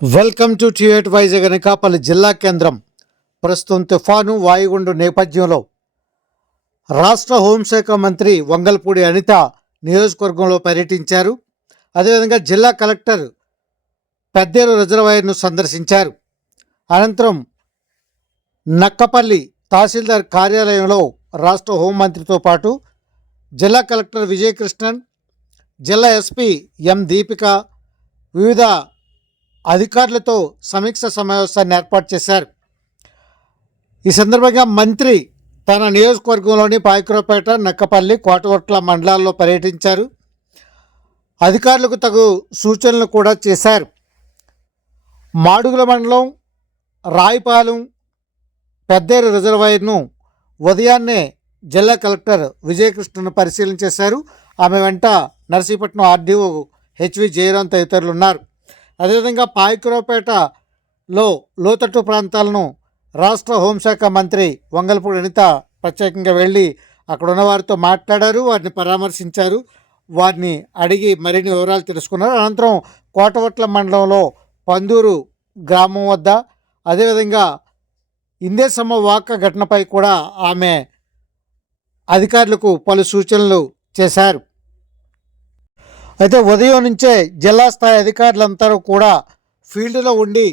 Welcome to టిఎట్ వైజాగ్ అనకాపల్లి జిల్లా కేంద్రం. ప్రస్తుతం తుఫాను వాయుగుండు నేపథ్యంలో రాష్ట్ర హోంశాఖ మంత్రి వంగల్పూడి అనిత నియోజకవర్గంలో పర్యటించారు. అదేవిధంగా జిల్లా కలెక్టర్ పెద్దేరు రిజర్వాయర్ను సందర్శించారు. అనంతరం నక్కపల్లి తహసీల్దార్ కార్యాలయంలో రాష్ట్ర హోంమంత్రితో పాటు జిల్లా కలెక్టర్ విజయకృష్ణన్ జిల్లా ఎస్పీ ఎం దీపిక వివిధ అధికారులతో సమీక్ష సమావేశాన్ని ఏర్పాటు చేశారు. ఈ సందర్భంగా మంత్రి తన నియోజకవర్గంలోని పాయకురపేట నక్కపల్లి కోటగొట్ల మండలాల్లో పర్యటించారు. అధికారులకు తగు సూచనలు కూడా చేశారు. మాడుగుల మండలం రాయిపాలెం పెద్దేరు రిజర్వాయర్ను ఉదయాన్నే జిల్లా కలెక్టర్ విజయకృష్ణను పరిశీలన చేశారు. ఆమె వెంట నర్సీపట్నం ఆర్డీఓ హెచ్వి జయరాం తదితరులు ఉన్నారు అదేవిధంగా పాయకురావుపేటలో లోతట్టు ప్రాంతాలను రాష్ట్ర హోంశాఖ మంత్రి వంగల్పూడి అనిత ప్రత్యేకంగా వెళ్ళి అక్కడ ఉన్న వారితో మాట్లాడారు వారిని పరామర్శించారు వారిని అడిగి మరిన్ని వివరాలు తెలుసుకున్నారు. అనంతరం కోటవట్ల మండలంలో పందూరు గ్రామం వద్ద అదేవిధంగా ఇందేసమ్మ వాక ఘటనపై కూడా ఆమె అధికారులకు పలు సూచనలు చేశారు. అయితే ఉదయం నుంచే జిల్లా స్థాయి అధికారులందరూ కూడా ఫీల్డ్లో ఉండి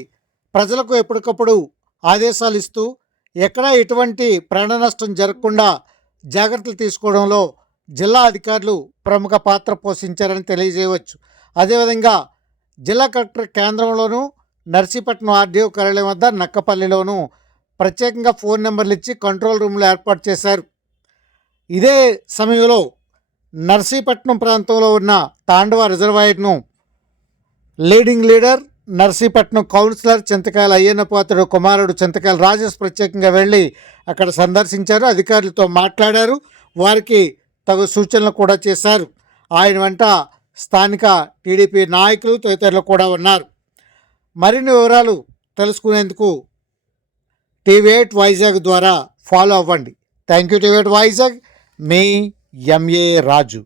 ప్రజలకు ఎప్పటికప్పుడు ఆదేశాలు ఇస్తూ ఎక్కడా ఎటువంటి ప్రాణ నష్టం జరగకుండా జాగ్రత్తలు తీసుకోవడంలో జిల్లా అధికారులు ప్రముఖ పాత్ర పోషించారని తెలియజేయవచ్చు. అదేవిధంగా జిల్లా కలెక్టర్ కేంద్రంలోనూ నర్సీపట్నం ఆర్డీఓ కార్యాలయం వద్ద నక్కపల్లిలోనూ ప్రత్యేకంగా ఫోన్ నెంబర్లు ఇచ్చి కంట్రోల్ రూమ్లు ఏర్పాటు చేశారు. ఇదే సమయంలో నర్సీపట్నం ప్రాంతంలో ఉన్న Tandava రిజర్వాయర్ను leading leader Narsipatnam councillor Chintakayala Ayyannapatrudu కుమారుడు చింతకాయల రాజేష్ ప్రత్యేకంగా వెళ్ళి అక్కడ సందర్శించారు అధికారులతో మాట్లాడారు వారికి తగు సూచనలు కూడా చేశారు. ఆయన వెంట స్థానిక టీడీపీ నాయకులు తదితరులు కూడా ఉన్నారు. మరిన్ని వివరాలు తెలుసుకునేందుకు టీవీ ఎయిట్ వైజాగ్ ద్వారా ఫాలో అవ్వండి. Thank you TV eight Vizag. Me MA Raju.